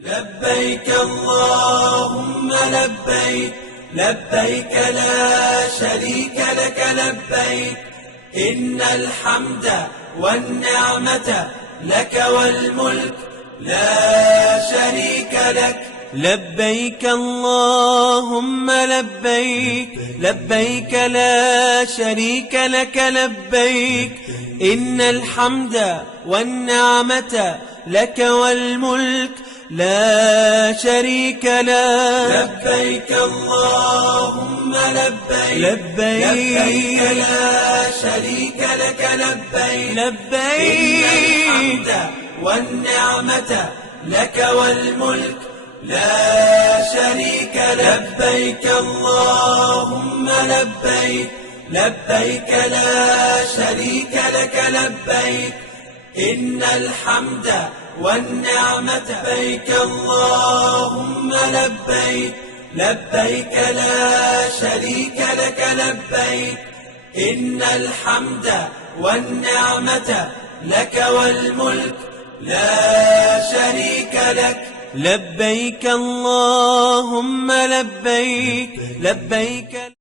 لبيك اللهم لبيك، لبيك لا شريك لك لبيك، إن الحمد والنعمة لك والملك لا شريك لك. لبيك اللهم لبيك، لبيك لا شريك لك لبيك، إن الحمد والنعمة لك والملك لا شريك لك. لبيك اللهم لبيك، لبيك لا شريك لك لبيك، لبيك إن الحمد والنعمة لك والملك لا شريك لك. لبيك اللهم لبيك، لبيك لا شريك لك لبيك، إن الحمد والنعمة لبيك اللهم لبيك، لبيك لا شريك لك لبيك، إن الحمد والنعمة لك والملك لا شريك لك. لبيك اللهم لبيك، لبيك